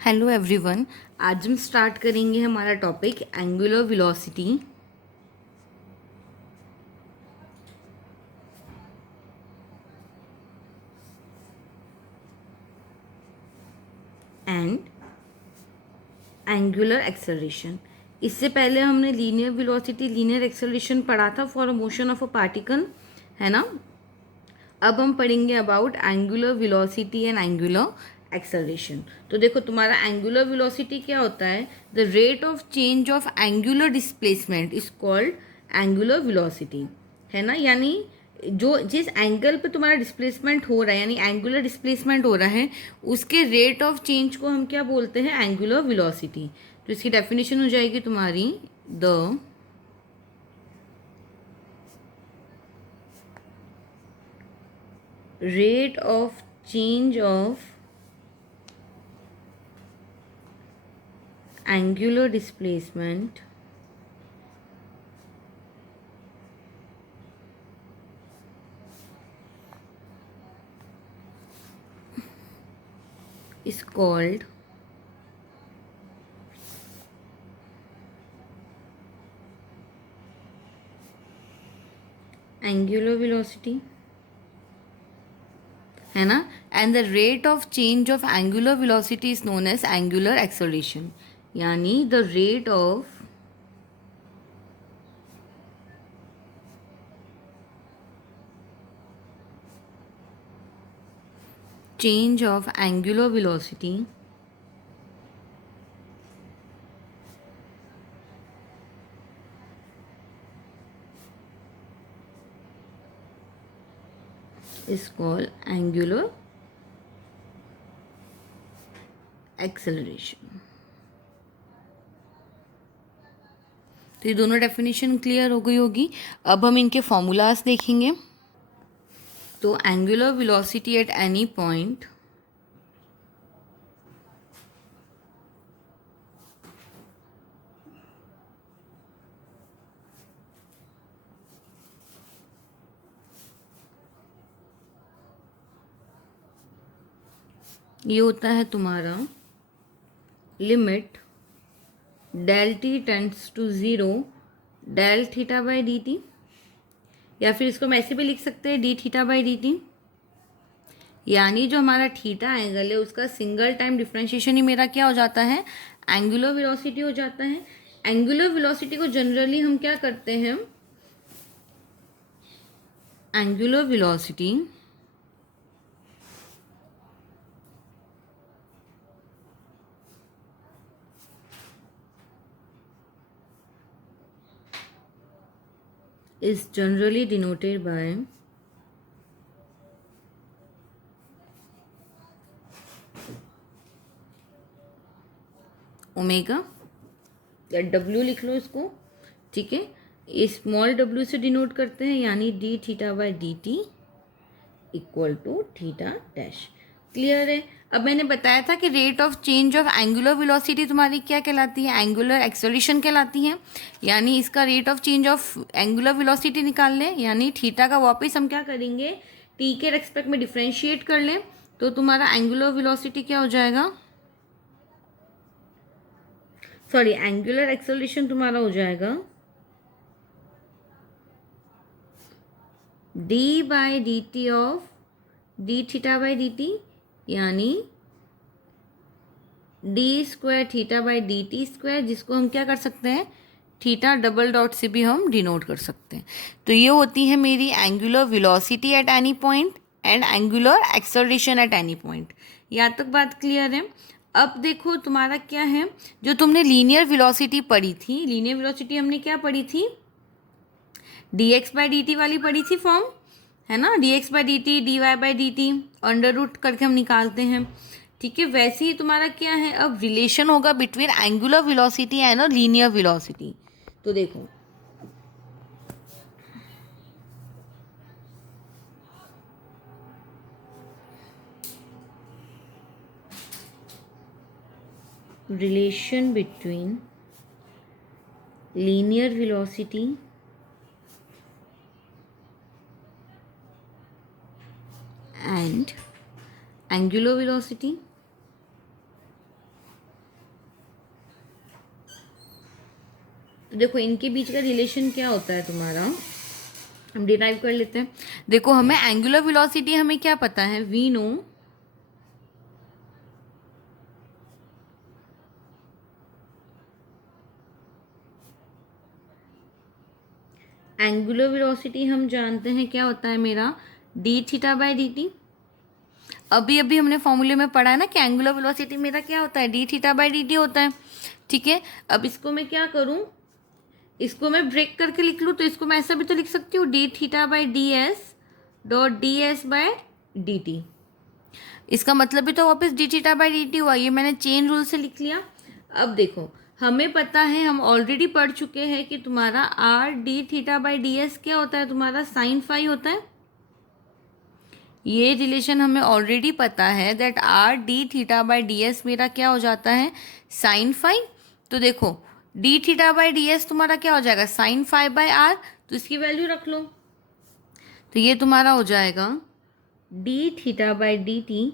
Hello everyone. आज हम start करेंगे हमारा topic angular velocity. And angular acceleration. इससे पहले हमने लीनियर वेलोसिटी, लीनियर एक्सेलरेशन पढ़ा था for motion of a particle, है ना। अब हम पढ़ेंगे about angular velocity and angular acceleration. तो देखो, तुम्हारा एंगुलर वेलोसिटी क्या होता है? The rate of change of angular displacement is called angular velocity, है ना। यानी जो जिस एंगल पे तुम्हारा डिस्प्लेसमेंट हो रहा है, यानी एंगुलर डिस्प्लेसमेंट हो रहा है, उसके रेट ऑफ चेंज को हम क्या बोलते हैं? Angular velocity. तो इसकी डेफिनेशन हो जाएगी तुम्हारी the rate of change of angular displacement is called angular velocity, है ना। And the rate of change of angular velocity is known as angular acceleration. यानी the rate of change of angular velocity is called angular acceleration। तो ये दोनों definition clear हो गई होगी। अब हम इनके फॉर्मूलाज देखेंगे। तो angular velocity at any point ये होता है तुम्हारा limit del t tends to zero del theta by D t, या फिर इसको हम ऐसे भी लिख सकते हैं d theta by D T. यानी जो हमारा थीटा एंगल है उसका सिंगल टाइम डिफरेंशिएशन ही मेरा क्या हो जाता है? एंगुलर वेलोसिटी हो जाता है। एंगुलर वेलोसिटी को जनरली हम क्या करते हैं? Angular velocity is generally denoted by omega, या डब्ल्यू लिख लो इसको, ठीक है। स्मॉल डब्ल्यू से डिनोट करते हैं, यानी d theta by D t equal to theta dash. Clear है? अब मैंने बताया था कि rate of change of angular velocity तुम्हारी क्या कहलाती है? एंगुलर एक्सेलरेशन कहलाती है। यानी इसका rate of change of angular velocity निकाल लें, यानी थीटा का वापस हम क्या करेंगे? टी के रेस्पेक्ट में डिफ्रेंशिएट कर लें, तो तुम्हारा एंगुलर वेलोसिटी क्या हो जाएगा? सॉरी, एंगुलर एक्सेलरेशन तुम्हारा हो जाएगा D by D T of D theta by D T, यानी D square theta by D T square, जिसको हम क्या कर सकते हैं? थीटा डबल डॉट से भी हम डिनोट कर सकते हैं। तो ये होती है मेरी angular velocity at any point and angular acceleration at any point. यहाँ तक बात क्लियर है? अब देखो तुम्हारा क्या है, जो तुमने लीनियर वेलोसिटी पढ़ी थी, लीनियर वेलोसिटी हमने क्या पढ़ी थी? D x by D t वाली पढ़ी थी फॉर्म, है ना। D x by D t, d y by D t under root करके हम निकालते हैं, ठीक है। वैसे ही तुम्हारा क्या है, अब रिलेशन होगा between angular velocity and linear velocity. तो देखो, relation between linear velocity and angular velocity तो देखो इनके बीच का रिलेशन क्या होता है तुम्हारा, हम डिराइव कर लेते हैं। देखो हमें एंगुलर वेलोसिटी हमें क्या पता है, वी नो एंगुलर वेलोसिटी हम जानते हैं क्या होता है मेरा, D theta by D T. अभी अभी हमने फॉर्मूले में पढ़ा है ना कि एंगुलर वेलोसिटी मेरा क्या होता है, D theta by D T होता है। ठीक है, अब इसको मैं क्या करूं, इसको मैं ब्रेक करके लिख लूँ, तो इसको मैं ऐसा भी तो लिख सकती हूँ, d theta by d s dot d s by d t. इसका मतलब भी तो वापस d theta by D t हुआ, ये मैंने चेन रूल से लिख लिया। अब देखो हमें पता है, हम ऑलरेडी पढ़ चुके हैं कि तुम्हारा R D theta by d S क्या होता है, तुम्हारा साइन फाई होता है। ये रिलेशन हमें ऑलरेडी पता है that R D theta by d S मेरा क्या हो जाता है, साइन फाई। तो देखो D theta by d S तुम्हारा क्या हो जाएगा, साइन फाई बाई आर, तो इसकी वैल्यू रख लो। तो ये तुम्हारा हो जाएगा d theta by D t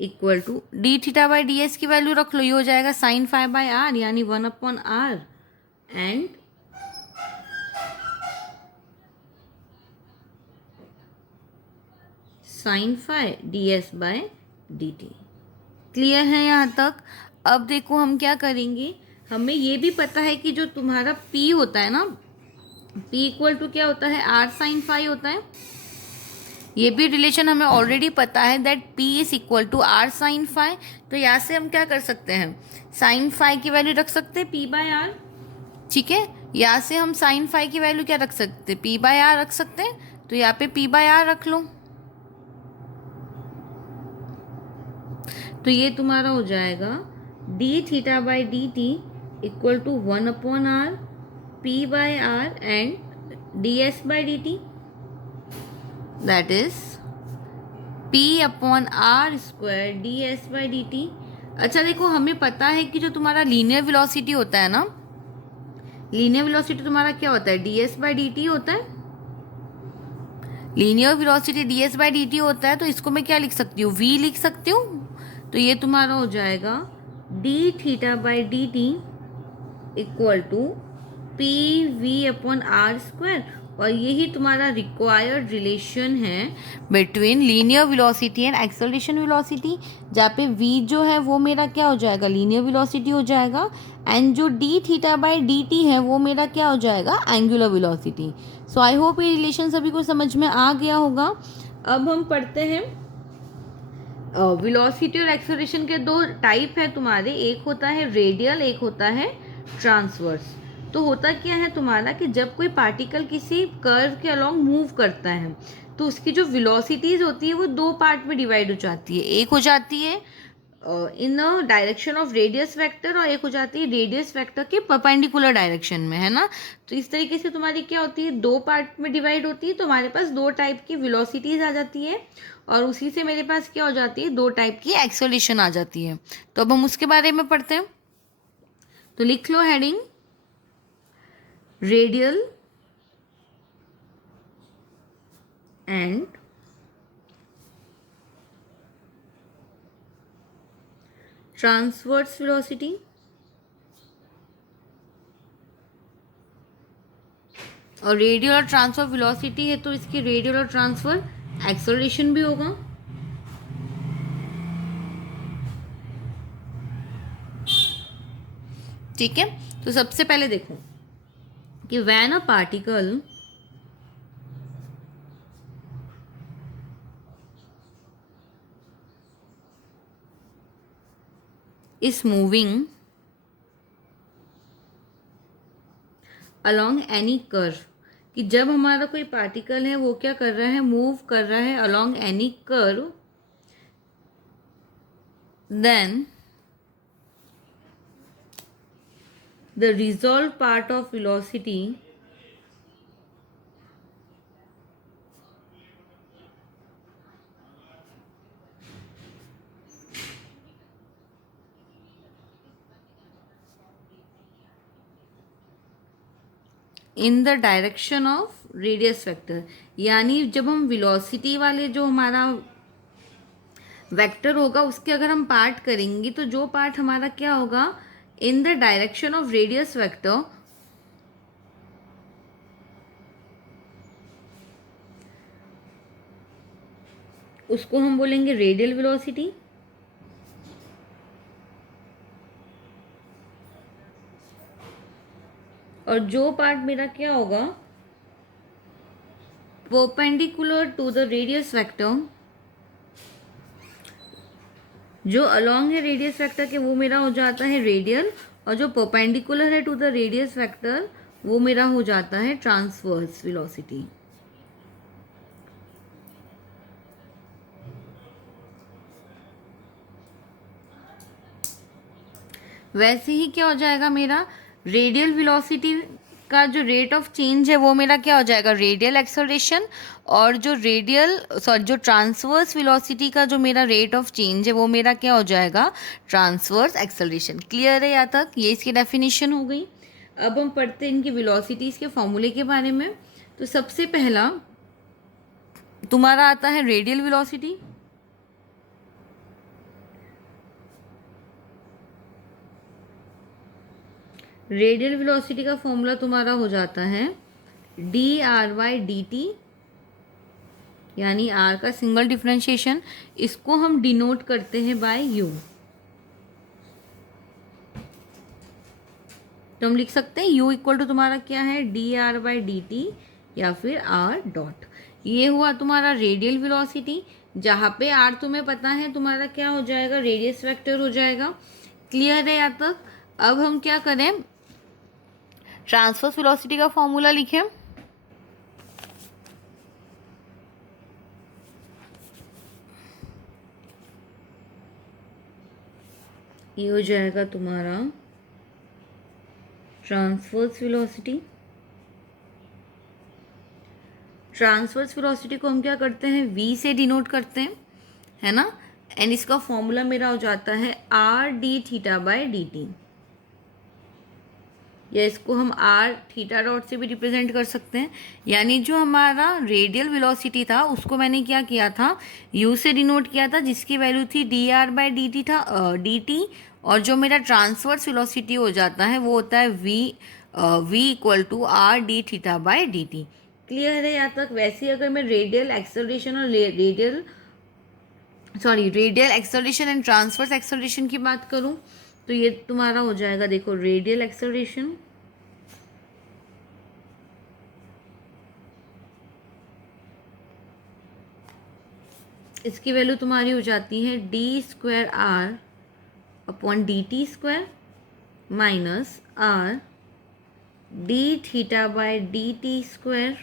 equal to d theta by d s की वैल्यू रख लो, ये हो जाएगा साइन फाई बाई आर यानी 1/r and sine phi d s by d t. Clear है यहाँ तक। अब देखो हम क्या करेंगे, हमें ये भी पता है कि जो तुम्हारा P होता है ना, P इक्वल टू क्या होता है, R साइन फाई होता है। ये भी रिलेशन हमें ऑलरेडी पता है that P is equal to R sine phi. तो यहाँ से हम क्या कर सकते हैं, साइन फाई की वैल्यू रख सकते हैं P बाय आर। ठीक है, यहाँ से हम साइन फाई की वैल्यू क्या रख सकते हैं, P बाय आर रख सकते हैं। तो यहाँ पे P बाय आर रख लो, तो ये तुम्हारा हो जाएगा d theta by D t equal to 1/r P by r and d s by D t, that is P/r square d s by D t. अच्छा देखो हमें पता है कि जो तुम्हारा लीनियर वेलोसिटी होता है ना, लीनियर वेलोसिटी तुम्हारा क्या होता है, D s by D T होता है। Linear velocity D s by D T होता है, तो इसको मैं क्या लिख सकती हूँ, v लिख सकती हूँ। तो ये तुम्हारा हो जाएगा d theta by D t equal to p v upon r square, और यही तुम्हारा रिक्वायर्ड रिलेशन है between linear velocity and acceleration velocity, जहाँ पे v जो है वो मेरा क्या हो जाएगा, लीनियर वेलोसिटी हो जाएगा, एंड जो D theta by D T है वो मेरा क्या हो जाएगा, angular velocity. So I hope ये रिलेशन सभी को समझ में आ गया होगा। अब हम पढ़ते हैं वेलोसिटी और एक्सेलरेशन के दो टाइप है तुम्हारे, एक होता है रेडियल, एक होता है ट्रांसवर्स। तो होता क्या है तुम्हारा कि जब कोई पार्टिकल किसी कर्व के अलोंग मूव करता है तो उसकी जो वेलोसिटीज होती है वो दो पार्ट में डिवाइड हो जाती है, एक हो जाती है in a direction of radius vector और एक हो जाती है रेडियस वेक्टर के परपेंडिकुलर डायरेक्शन में, है ना। तो इस तरीके से तुम्हारी क्या होती है, दो पार्ट में डिवाइड होती है, तो हमारे पास दो टाइप की वेलोसिटीज आ जाती है और उसी से मेरे पास क्या हो जाती है, दो टाइप की एक्सेलरेशन आ जाती है। तो अब हम उसके बारे में पढ़ते हैं। तो लिख लो heading radial and transverse velocity. और रेडियल और ट्रांसफर वेलोसिटी है तो इसकी रेडियल और ट्रांसफर एक्सेलरेशन भी होगा। ठीक है, तो सबसे पहले देखो कि when a particle is moving along any curve, कि जब हमारा कोई पार्टिकल है वो क्या कर रहा है, मूव कर रहा है along any curve, then the resolved part of velocity in the direction of radius vector, यानी जब हम velocity वाले जो हमारा वेक्टर होगा उसके अगर हम पार्ट करेंगे तो जो पार्ट हमारा क्या होगा, in the direction of radius vector, उसको हम बोलेंगे रेडियल वेलोसिटी। और जो पार्ट मेरा क्या होगा, perpendicular to the radius vector, जो अलोंग है रेडियस वेक्टर के वो मेरा हो जाता है रेडियल, और जो परपेंडिकुलर है टू द रेडियस वेक्टर वो मेरा हो जाता है ट्रांसवर्स वेलोसिटी। वैसे ही क्या हो जाएगा मेरा, रेडियल वेलोसिटी का जो रेट ऑफ चेंज है वो मेरा क्या हो जाएगा, रेडियल एक्सेलरेशन। और जो जो ट्रांसवर्स वेलोसिटी का जो मेरा रेट ऑफ चेंज है वो मेरा क्या हो जाएगा, ट्रांसवर्स एक्सेलरेशन। क्लियर है यहाँ तक? ये इसकी डेफिनेशन हो गई। अब हम पढ़ते हैं इनकी वेलोसिटीज़ के फॉर्मूले के बारे में। तो सबसे पहला तुम्हारा आता है रेडियल वेलोसिटी। रेडियल वेलोसिटी का फॉर्मूला तुम्हारा हो जाता है dr/dt, यानी r का सिंगल डिफरेंशिएशन, इसको हम डिनोट करते हैं बाय u। तो हम लिख सकते हैं u इक्वल टू तुम्हारा क्या है, dr/dt या फिर r डॉट। ये हुआ तुम्हारा रेडियल वेलोसिटी, जहाँ पे r तुम्हें पता है तुम्हारा क्या हो जाएगा, रेडियस वेक्टर हो जाएगा। क्लियर है यहाँ तक? अब हम क्या करें, ट्रांसवर्स वेलोसिटी का फॉर्मूला लिखें। ये हो जाएगा तुम्हारा ट्रांसवर्स वेलोसिटी। ट्रांसवर्स वेलोसिटी को हम क्या करते हैं, v से डिनोट करते हैं, है ना। एंड इसका फॉर्मूला मेरा हो जाता है r d theta bye d t, या इसको हम r थीटा डॉट से भी रिप्रेजेंट कर सकते हैं। यानी जो हमारा रेडियल वेलोसिटी था उसको मैंने क्या किया था, u से डिनोट किया था, जिसकी वैल्यू थी dr/dt था, dt। और जो मेरा ट्रांसवर्स वेलोसिटी हो जाता है वो होता है v equal to r d theta by dt। Clear है यहाँ तक? वैसे ही अगर मैं रेडियल एक्सेलरेशन और radial acceleration and transverse acceleration की बात करूँ तो ये तुम्हारा हो जाएगा, देखो, रेडियल एक्सेलरेशन इसकी वैल्यू तुम्हारी हो जाती है d²r/dt² minus r d theta bye dt²।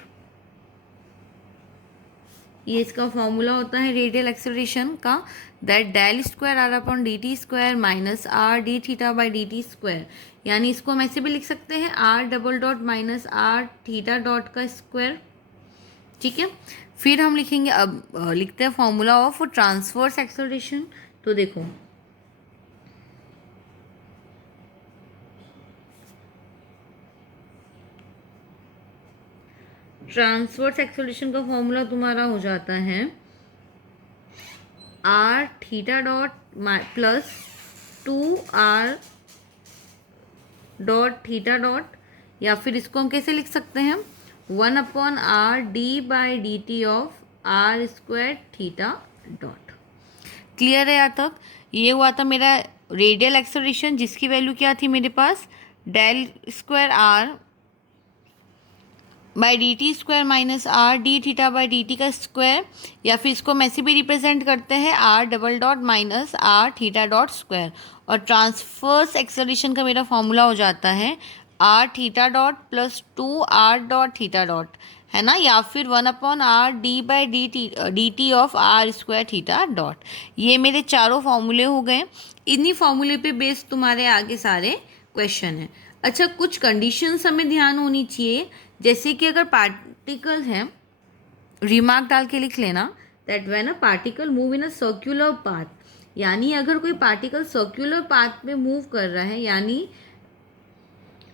ये इसका फॉर्मूला होता है रेडियल एक्सेलरेशन का, that del²r/dt² minus r d theta by dt²। यानी इसको हम ऐसे भी लिख सकते हैं r double dot minus r theta dot का स्क्वायर। ठीक है, फिर हम लिखेंगे, अब लिखते हैं फॉर्मूला ऑफ ट्रांसवर्स एक्सेलरेशन। तो देखो, ट्रांसवर्स एक्सेलरेशन का फॉर्मूला तुम्हारा हो जाता है r theta dot plus 2r dot theta dot, या फिर इसको हम कैसे लिख सकते हैं, 1/r d/dt of r² theta dot. Clear है यहाँ तक? ये हुआ था मेरा रेडियल एक्सेलरेशन, जिसकी वैल्यू क्या थी मेरे पास, del²r by dt² minus r d theta by dt का स्क्वायर, या फिर इसको हम ऐसे भी रिप्रेजेंट करते हैं r double dot minus r theta dot square. और ट्रांसवर्स एक्सेलरेशन का मेरा फॉर्मूला हो जाता है r theta dot plus 2r dot theta dot, है ना, या फिर 1/r d/dt of r² theta dot. ये मेरे चारों फॉर्मूले हो गए। इन्हीं फॉर्मूले पे बेस्ड तुम्हारे आगे सारे क्वेश्चन हैं। अच्छा, कुछ कंडीशंस हमें ध्यान होनी चाहिए, जैसे कि अगर पार्टिकल है, रिमार्क डाल के लिख लेना, that when a particle move in a circular path, यानी अगर कोई पार्टिकल सर्कुलर पाथ में मूव कर रहा है, यानी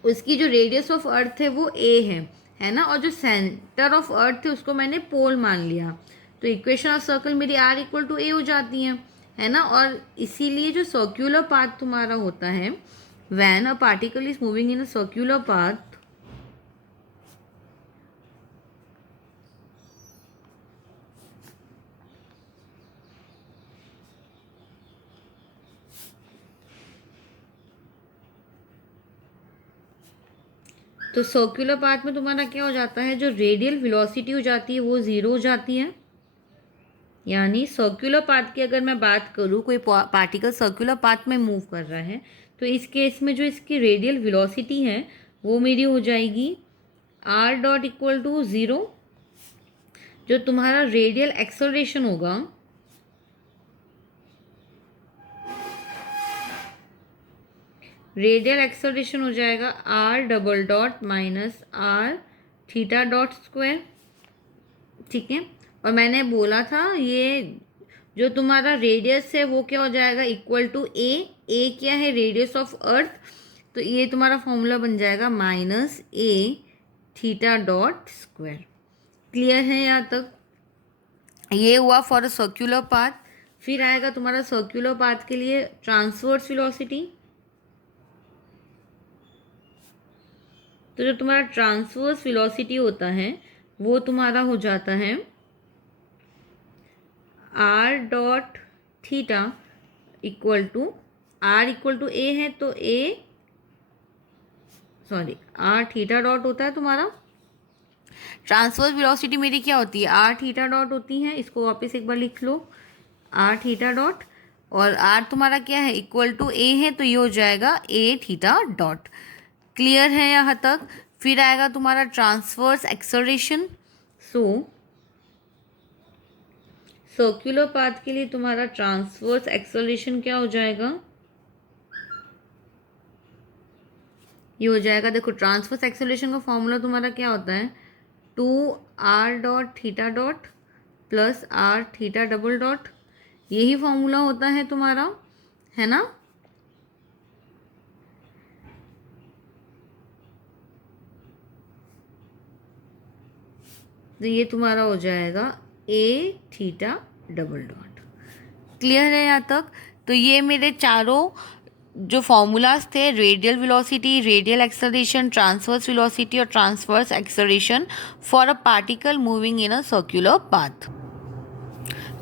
उसकी जो रेडियस ऑफ अर्थ है वो a है ना, और जो सेंटर ऑफ अर्थ है उसको मैंने पोल मान लिया, तो इक्वेशन ऑफ सर्कल मेरी r इक्वल टू a हो जाती है ना। और इसीलिए जो सर्कुलर पाथ तुम्हारा होता है, when a particle is moving in a circular path, तो सर्कुलर पाथ में तुम्हारा क्या हो जाता है, जो रेडियल वेलोसिटी हो जाती है वो ज़ीरो हो जाती है। यानी सर्कुलर पाथ की अगर मैं बात करूँ, कोई पार्टिकल सर्कुलर पाथ में मूव कर रहा है, तो इस केस में जो इसकी रेडियल वेलोसिटी है वो मेरी हो जाएगी r dot equal to zero. जो तुम्हारा रेडियल एक्सेलरेशन होगा हो जाएगा r double dot minus r theta dot square. ठीक है, और मैंने बोला था ये जो तुम्हारा रेडियस है वो क्या हो जाएगा, इक्वल टू ए क्या है, रेडियस ऑफ अर्थ, तो ये तुम्हारा फॉर्मूला बन जाएगा माइनस ए थीटा डॉट स्क्वायर। क्लियर है यहाँ तक? ये हुआ फॉर अ सर्कुलर पाथ। फिर आएगा तुम्हारा सर्कुलर पाथ के लिए ट्रांसवर्स वेलोसिटी। तो जो तुम्हारा ट्रांसवर्स वेलोसिटी होता है वो तुम्हारा हो जाता है R dot theta equal to A है तो आर थीटा डॉट होता है तुम्हारा। ट्रांसवर्स वेलोसिटी मेरी क्या होती है, आर थीटा डॉट होती है। इसको वापस एक बार लिख लो, आर थीटा डॉट, और आर तुम्हारा क्या है, इक्वल टू ए है, तो ये हो जाएगा ए थीटा डॉट। क्लियर है यहाँ तक? फिर आएगा तुम्हारा ट्रांसवर्स एक्सेलरेशन। सो सर्कुलर पाथ के लिए तुम्हारा ट्रांसवर्स एक्सेलरेशन क्या हो जाएगा, ये हो जाएगा, देखो ट्रांसवर्स एक्सेलरेशन का फॉर्मूला तुम्हारा क्या होता है, two r dot theta dot plus r theta double dot, यही फॉर्मूला होता है तुम्हारा, है ना। तो ये तुम्हारा हो जाएगा ए थीटा डबल डॉट। क्लियर है यहाँ तक? तो ये मेरे चारों जो फॉर्मूलाज थे, radial velocity, radial acceleration, transverse velocity और transverse acceleration for a particle moving in a circular path.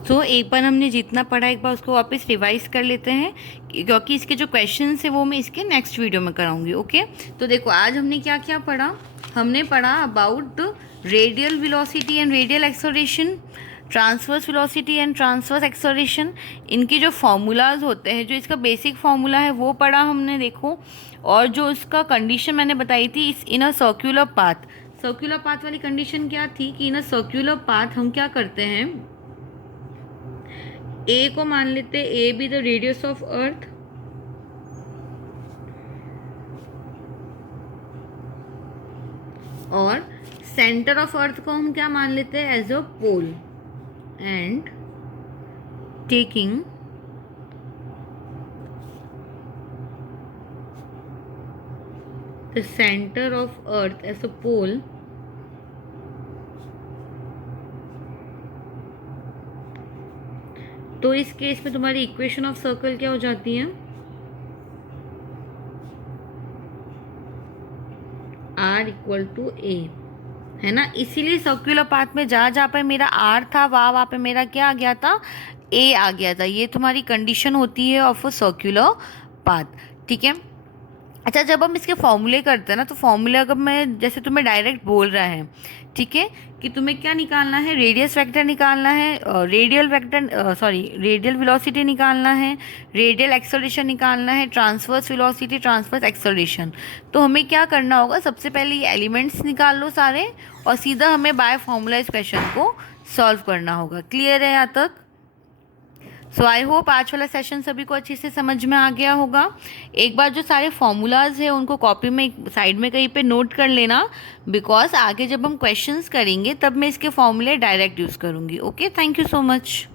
तो एक बार हमने जितना पढ़ा एक बार उसको वापस रिवाइज कर लेते हैं, क्योंकि इसके जो क्वेश्चंस है वो मैं इसके नेक्स्ट वीडियो में कराऊंगी। ओके, तो देखो आज हमने क्या क्या पढ़ा। हमने पढ़ा about radial velocity and radial acceleration, transverse velocity and transverse acceleration, इनके जो फॉर्मूलाज होते हैं, जो इसका बेसिक फॉर्मूला है वो पढ़ा हमने, देखो। और जो इसका कंडीशन मैंने बताई थी इस इन अ सर्कुलर पाथ वाली कंडीशन क्या थी कि इन अ सर्कुलर पाथ हम क्या करते हैं, ए को मान लेते हैं A be the radius of earth, और सेंटर ऑफ अर्थ को हम क्या मान लेते हैं, as a pole, and taking the centre of earth as a pole, तो इस केस में तुम्हारी इक्वेशन ऑफ सर्कल क्या हो जाती है, आर इक्वल टू ए, है ना। इसीलिए सर्कुलर पाथ में जहाँ पे मेरा आर था वहाँ पे मेरा क्या आ गया था, ए आ गया था। ये तुम्हारी कंडीशन होती है ऑफ अ सर्कुलर पाथ। ठीक है। अच्छा, जब हम इसके फॉर्मूले करते हैं ना, तो फॉर्मूले अगर मैं जैसे तुम्हें डायरेक्ट बोल रहा है, ठीक है, कि तुम्हें क्या निकालना है, रेडियस वेक्टर निकालना है, रेडियल वेलोसिटी निकालना है, रेडियल एक्सेलरेशन निकालना है, ट्रांसवर्स वेलोसिटी, ट्रांसवर्स एक्सेलरेशन, तो हमें क्या करना होगा, सबसे पहले ये एलिमेंट्स निकाल लो सारे, और सीधा हमें बाय फॉर्मूला इस क्वेश्चन को सॉल्व करना होगा। क्लियर है यहाँ तक? सो आई होप आज वाला सेशन सभी को अच्छे से समझ में आ गया होगा। एक बार जो सारे फॉर्मूलाज हैं उनको कॉपी में साइड में कहीं पे नोट कर लेना, बिकॉज आगे जब हम क्वेश्चंस करेंगे तब मैं इसके फॉर्मूले डायरेक्ट यूज़ करूँगी। Okay, thank you so much.